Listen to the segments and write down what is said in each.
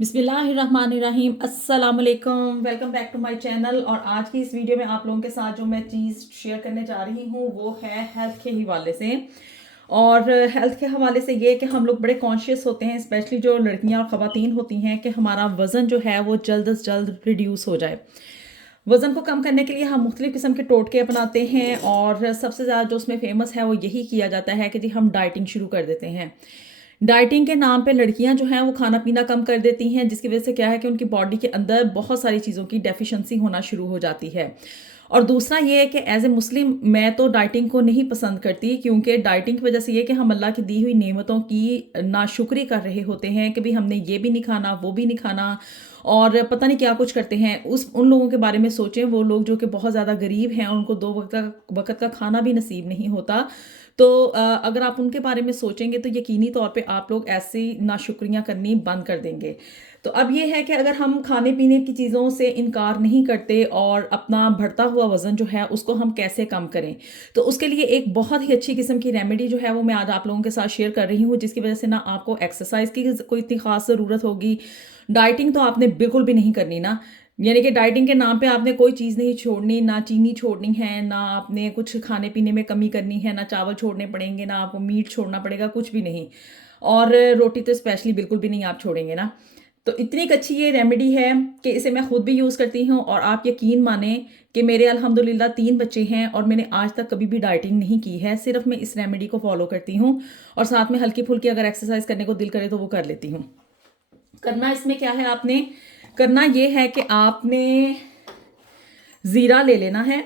बिस्मिल्लाहिर्रहमानिर्रहीम अस्सलाम वालेकुम, welcome back to my channel. और आज की इस वीडियो में आप लोगों के साथ जो मैं चीज़ शेयर करने जा रही हूँ वो है हेल्थ के हवाले से। और हेल्थ के हवाले से ये कि हम लोग बड़े कॉन्शियस होते हैं, स्पेशली जो लड़कियां और ख़वातीन होती हैं, कि हमारा वज़न जो है वो जल्द से जल्द रिड्यूस हो जाए। वज़न को कम करने के लिए हम मुख्तलिफ़ किस्म के टोटके अपनाते हैं और सबसे ज़्यादा जो उसमें फ़ेमस है वो यही किया जाता है कि जी हम डाइटिंग शुरू कर देते हैं। डाइटिंग के नाम पे लड़कियां जो हैं वो खाना पीना कम कर देती हैं, जिसकी वजह से क्या है कि उनकी बॉडी के अंदर बहुत सारी चीज़ों की डेफिशिएंसी होना शुरू हो जाती है। और दूसरा ये है कि एज ए मुस्लिम मैं तो डाइटिंग को नहीं पसंद करती, क्योंकि डाइटिंग की वजह से ये कि हम अल्लाह की दी हुई नेमतों की नाशुक्री कर रहे होते हैं कि भाई हमने ये भी नहीं खाना, वो भी नहीं खाना, और पता नहीं क्या कुछ करते हैं। उन लोगों के बारे में सोचें, वो लोग जो कि बहुत ज़्यादा गरीब हैं और उनको दो वक्त का खाना भी नसीब नहीं होता। तो अगर आप उनके बारे में सोचेंगे तो यकीनी तौर पे आप लोग ऐसी नाशुक्रियाँ करनी बंद कर देंगे। तो अब ये है कि अगर हम खाने पीने की चीज़ों से इनकार नहीं करते और अपना बढ़ता हुआ वज़न जो है उसको हम कैसे कम करें, तो उसके लिए एक बहुत ही अच्छी किस्म की रेमेडी जो है वो मैं आज आप लोगों के साथ शेयर कर रही हूँ, जिसकी वजह से ना आपको एक्सरसाइज की कोई इतनी ख़ास ज़रूरत होगी। डाइटिंग तो आपने बिल्कुल भी नहीं करनी ना, यानी कि डाइटिंग के नाम पे आपने कोई चीज़ नहीं छोड़नी, ना चीनी छोड़नी है, ना आपने कुछ खाने पीने में कमी करनी है, ना चावल छोड़ने पड़ेंगे, ना आपको मीट छोड़ना पड़ेगा, कुछ भी नहीं। और रोटी तो स्पेशली बिल्कुल भी नहीं आप छोड़ेंगे ना। तो इतनी एक अच्छी ये रेमेडी है कि इसे मैं खुद भी यूज़ करती हूँ, और आप यकीन माने कि मेरे अल्हम्दुलिल्लाह 3 बच्चे हैं और मैंने आज तक कभी भी डाइटिंग नहीं की है। सिर्फ मैं इस रेमेडी को फॉलो करती हूँ और साथ में हल्की-फुल्की अगर एक्सरसाइज करने को दिल करे तो वो कर लेती हूँ। करना इसमें क्या है, आपने करना ये है कि आपने ज़ीरा ले लेना है।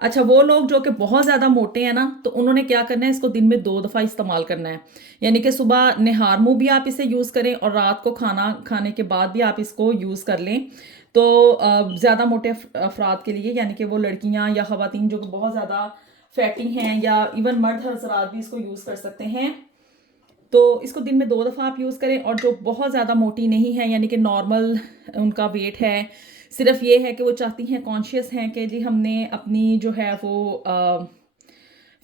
अच्छा, वो लोग जो कि बहुत ज़्यादा मोटे हैं ना, तो उन्होंने क्या करना है, इसको दिन में 2 दफ़ा इस्तेमाल करना है। यानी कि सुबह निहार मुँह भी आप इसे यूज़ करें और रात को खाना खाने के बाद भी आप इसको यूज़ कर लें। तो ज़्यादा मोटे अफ़राद के लिए, यानी कि वो लड़कियाँ या ख़वातीन जो कि बहुत ज़्यादा फैटी हैं, या इवन मर्द हज़रात भी इसको यूज़ कर सकते हैं। तो इसको दिन में 2 दफ़ा आप यूज़ करें। और जो बहुत ज़्यादा मोटी नहीं है, यानी कि नॉर्मल उनका वेट है, सिर्फ़ ये है कि वो चाहती हैं, कॉन्शियस हैं कि जी हमने अपनी जो है वो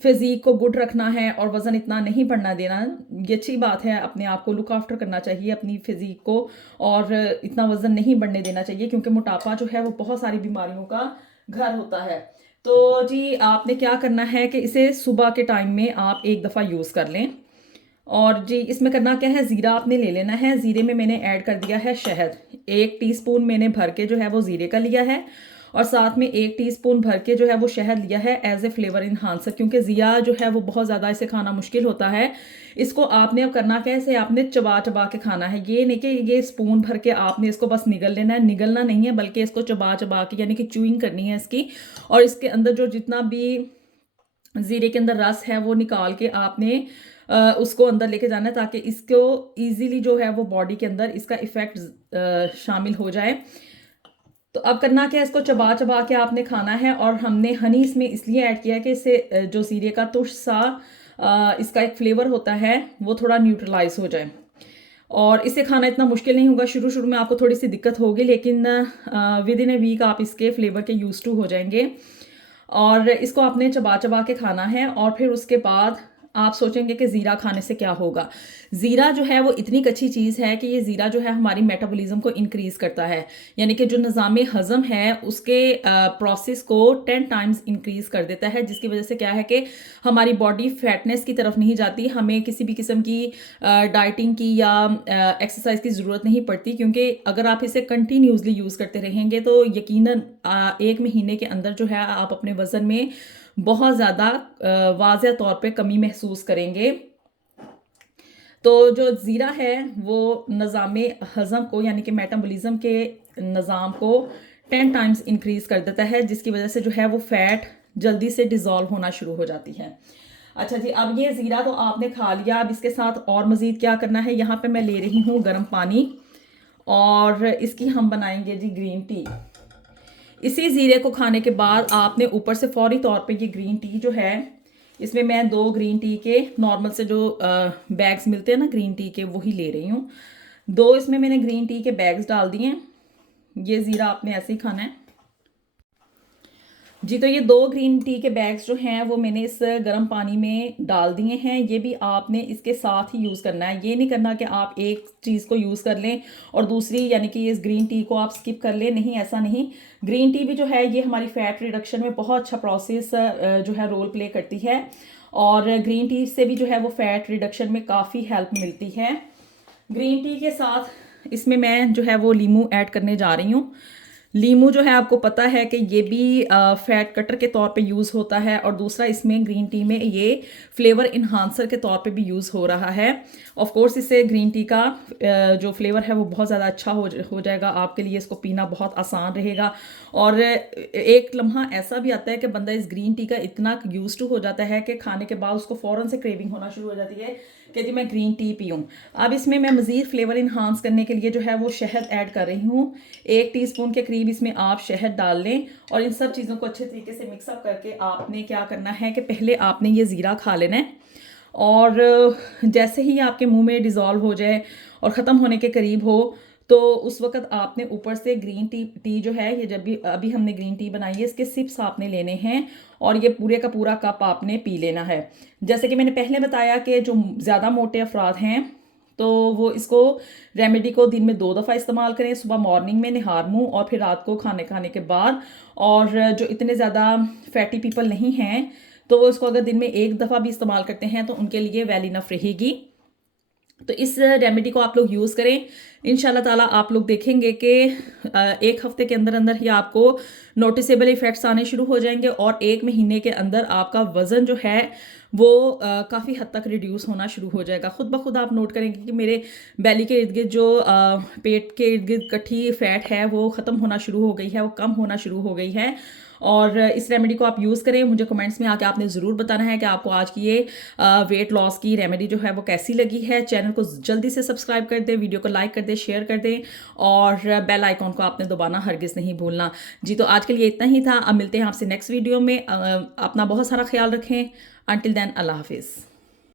फ़िज़ीक को गुड रखना है और वज़न इतना नहीं बढ़ना देना। ये अच्छी बात है, अपने आप को लुक आफ्टर करना चाहिए अपनी फ़िज़ीक को, और इतना वज़न नहीं बढ़ने देना चाहिए, क्योंकि मोटापा जो है वो बहुत सारी बीमारियों का घर होता है। तो जी आपने क्या करना है कि इसे सुबह के टाइम में आप 1 दफ़ा यूज़ कर लें। और जी इसमें करना क्या है, ज़ीरा आपने ले लेना है। ज़ीरे में मैंने ऐड कर दिया है शहद। 1 टीस्पून मैंने भर के जो है वो ज़ीरे का लिया है, और साथ में 1 टीस्पून भर के जो है वो शहद लिया है एज ए फ्लेवर इन्हांसर, क्योंकि ज़ीरा जो है वो बहुत ज़्यादा इसे खाना मुश्किल होता है। इसको आपने अब करना कैसे, आपने चबा चबा के खाना है। ये नहीं कि ये स्पून भर के आपने इसको बस निगल लेना है, निगलना नहीं है, बल्कि इसको चबा चबा के यानी कि च्यूइंग करनी है इसकी। और इसके अंदर जो जितना भी ज़ीरे के अंदर रस है वो निकाल के आपने उसको अंदर लेके जाना है, ताकि इसको ईज़िली जो है वो बॉडी के अंदर इसका इफ़ेक्ट शामिल हो जाए। तो अब करना क्या है, इसको चबा चबा के आपने खाना है। और हमने हनी इसमें इसलिए ऐड किया है कि इससे जो ज़ीरे का तुष सा इसका एक फ्लेवर होता है वो थोड़ा न्यूट्रलाइज हो जाए। और इसे खाना इतना मुश्किल नहीं होगा। शुरू शुरू में आपको थोड़ी सी दिक्कत होगी, लेकिन विद इन ए वीक आप इसके फ्लेवर के यूज टू हो जाएंगे। और इसको आपने चबा चबा के खाना है। और फिर उसके बाद आप सोचेंगे कि ज़ीरा खाने से क्या होगा। ज़ीरा जो है वो इतनी एक अच्छी चीज़ है कि ये ज़ीरा जो है हमारी मेटाबॉलिज्म को इंक्रीज़ करता है, यानी कि जो निज़ाम हज़म है उसके प्रोसेस को 10 टाइम्स इंक्रीज़ कर देता है, जिसकी वजह से क्या है कि हमारी बॉडी फैटनेस की तरफ नहीं जाती। हमें किसी भी किस्म की डाइटिंग की या एक्सरसाइज की ज़रूरत नहीं पड़ती, क्योंकि अगर आप इसे कंटिन्यूसली यूज़ करते रहेंगे तो यकीनन 1 महीने के अंदर जो है आप अपने वज़न में बहुत ज़्यादा वाज़ह तौर पे कमी महसूस करेंगे। तो जो ज़ीरा है वो निज़ाम हज़म को, यानी कि मेटाबॉलिज्म के निज़ाम को 10 टाइम्स इंक्रीज़ कर देता है, जिसकी वजह से जो है वो फैट जल्दी से डिज़ोल्व होना शुरू हो जाती है। अच्छा जी, अब ये ज़ीरा तो आपने खा लिया। अब इसके साथ और मज़ीद क्या करना है, यहाँ पे मैं ले रही हूँ गर्म पानी, और इसकी हम बनाएंगे जी ग्रीन टी। इसी ज़ीरे को खाने के बाद आपने ऊपर से फौरी तौर पे ये ग्रीन टी जो है, इसमें मैं 2 ग्रीन टी के नॉर्मल से जो बैग्स मिलते हैं ना ग्रीन टी के, वही ले रही हूँ। 2 इसमें मैंने ग्रीन टी के बैग्स डाल दिए हैं। ये ज़ीरा आपने ऐसे ही खाना है। जी, तो ये 2 ग्रीन टी के बैग्स जो हैं वो मैंने इस गर्म पानी में डाल दिए हैं। ये भी आपने इसके साथ ही यूज़ करना है। ये नहीं करना कि आप एक चीज़ को यूज़ कर लें और दूसरी यानी कि इस ग्रीन टी को आप स्किप कर लें, नहीं ऐसा नहीं। ग्रीन टी भी जो है ये हमारी फैट रिडक्शन में बहुत अच्छा प्रोसेस जो है रोल प्ले करती है और ग्रीन टी से भी जो है वो फैट रिडक्शन में काफ़ी हेल्प मिलती है। ग्रीन टी के साथ इसमें मैं जो है वो लीमू ऐड करने जा रही हूँ। लीमू जो है आपको पता है कि ये भी फैट कटर के तौर पे यूज़ होता है और दूसरा इसमें ग्रीन टी में ये फ्लेवर इन्हांसर के तौर पे भी यूज़ हो रहा है। ऑफ कोर्स इससे ग्रीन टी का जो फ्लेवर है वो बहुत ज़्यादा अच्छा हो जाएगा आपके लिए, इसको पीना बहुत आसान रहेगा। और एक लम्हा ऐसा भी आता है कि बंदा इस ग्रीन टी का इतना यूज टू हो जाता है कि खाने के बाद उसको फ़ौरन से क्रेविंग होना शुरू हो जाती है कि जी मैं ग्रीन टी पीऊँ। अब इसमें मैं मज़ीद फ्लेवर इन्हांस करने के लिए जो है वो शहद ऐड कर रही हूँ। 1 टीस्पून के करीब इसमें आप शहद डाल लें और इन सब चीज़ों को अच्छे तरीके से मिक्सअप करके आपने क्या करना है कि पहले आपने ये ज़ीरा खा लेना है और जैसे ही आपके मुंह में डिज़ोल्व हो जाए और ख़त्म होने के करीब हो तो उस वक्त आपने ऊपर से ग्रीन टी जो है ये जब भी अभी हमने ग्रीन टी बनाई है इसके सिप्स आपने लेने हैं और ये पूरे का पूरा कप आपने पी लेना है। जैसे कि मैंने पहले बताया कि जो ज़्यादा मोटे अफराद हैं तो वो इसको रेमेडी को दिन में 2 दफ़ा इस्तेमाल करें, सुबह मॉर्निंग में निहार मुंह और फिर रात को खाने के बाद। और जो इतने ज़्यादा फैटी पीपल नहीं हैं तो वो इसको अगर दिन में 1 दफ़ा भी इस्तेमाल करते हैं तो उनके लिए वेल इनफ रहेगी। तो इस रेमेडी को आप लोग यूज़ करें, इंशाल्लाह ताला आप लोग देखेंगे कि 1 हफ्ते के अंदर अंदर ही आपको नोटिसेबल इफ़ेक्ट्स आने शुरू हो जाएंगे और 1 महीने के अंदर आपका वज़न जो है वो काफ़ी हद तक रिड्यूस होना शुरू हो जाएगा। खुद ब खुद आप नोट करेंगे कि मेरे बेली के इर्द गिर्द जो पेट के इर्द गिर्द इकट्ठी फैट है वो ख़त्म होना शुरू हो गई है, वो कम होना शुरू हो गई है। और इस रेमेडी को आप यूज़ करें। मुझे कमेंट्स में आके आपने ज़रूर बताना है कि आपको आज की ये वेट लॉस की रेमेडी जो है वो कैसी लगी है। चैनल को जल्दी से सब्सक्राइब कर दें, वीडियो को लाइक कर दें, शेयर कर दें और बेल आइकॉन को आपने दबाना हरगिज़ नहीं भूलना। जी, तो आज के लिए इतना ही था। अब मिलते हैं आपसे नेक्स्ट वीडियो में। अपना बहुत सारा ख्याल रखें। अंटिल देन अल्लाह हाफिज़।